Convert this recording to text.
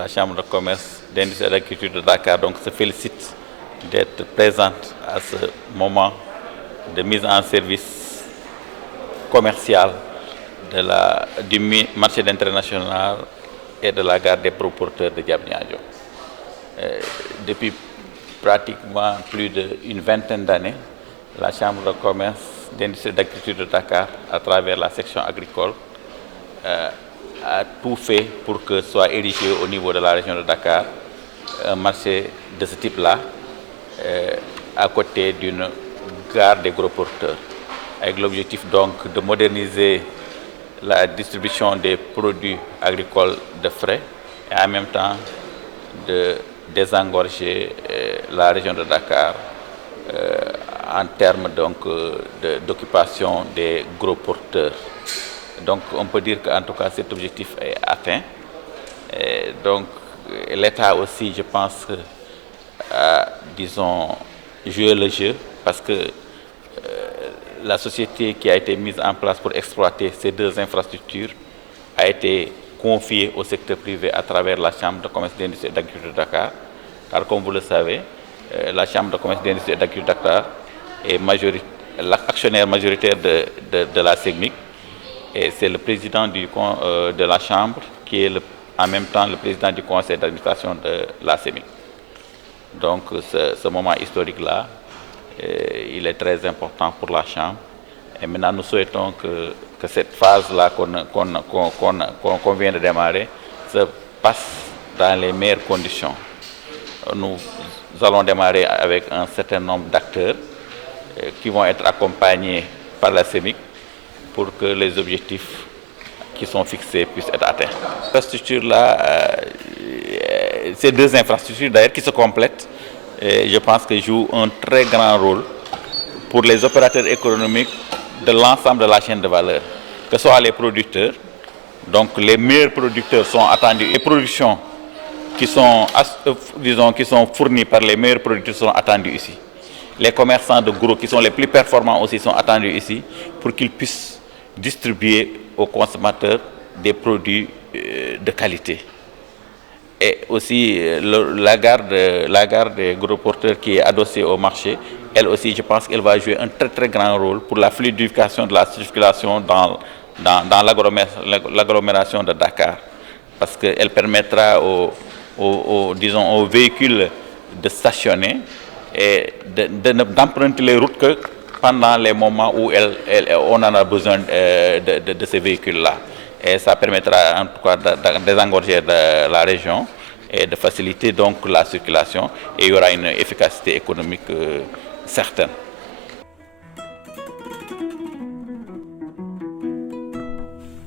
la Chambre de commerce, d'industrie et d'agriculture de Dakar donc, se félicite d'être présente à ce moment de mise en service commercial du marché d'intérêt national et de la gare des proporteurs de Diamniadio. Depuis pratiquement plus d'une vingtaine d'années, la Chambre de commerce, d'industrie et d'agriculture de Dakar, à travers la section agricole, a tout fait pour que soit érigé au niveau de la région de Dakar un marché de ce type-là, à côté d'une gare des gros porteurs, avec l'objectif donc de moderniser la distribution des produits agricoles de frais et en même temps de désengorger la région de Dakar en termes d'occupation des gros porteurs. Donc on peut dire qu'en tout cas cet objectif est atteint. Et donc l'État aussi, je pense, a, disons, joué le jeu parce que la société qui a été mise en place pour exploiter ces deux infrastructures a été confiée au secteur privé à travers la Chambre de commerce, d'industrie et d'agriculture de Dakar. Car comme vous le savez, la Chambre de commerce, d'industrie et d'agriculture de Dakar est l'actionnaire majoritaire de la SECMIC. Et c'est le président de la Chambre qui est en même temps le président du conseil d'administration de la SEMIC. Donc ce moment historique-là, il est très important pour la Chambre. Et maintenant, nous souhaitons que cette phase-là qu'on vient de démarrer se passe dans les meilleures conditions. Nous allons démarrer avec un certain nombre d'acteurs qui vont être accompagnés par la SEMIC pour que les objectifs qui sont fixés puissent être atteints. Infrastructures-là, ces deux infrastructures d'ailleurs qui se complètent, je pense que jouent un très grand rôle pour les opérateurs économiques de l'ensemble de la chaîne de valeur, que ce soit les producteurs. Donc les meilleurs producteurs sont attendus, les productions qui sont fournies par les meilleurs producteurs sont attendues ici. Les commerçants de gros qui sont les plus performants aussi sont attendus ici pour qu'ils puissent distribuer aux consommateurs des produits de qualité. Et aussi la gare des gros porteurs qui est adossée au marché, elle aussi, je pense qu'elle va jouer un très très grand rôle pour la fluidification de la circulation dans l'agglomération de Dakar. Parce qu'elle permettra aux véhicules de stationner et d'emprunter les routes que pendant les moments où on en a besoin de ces véhicules-là. Et ça permettra en tout cas de désengorger la région et de faciliter donc la circulation et il y aura une efficacité économique certaine.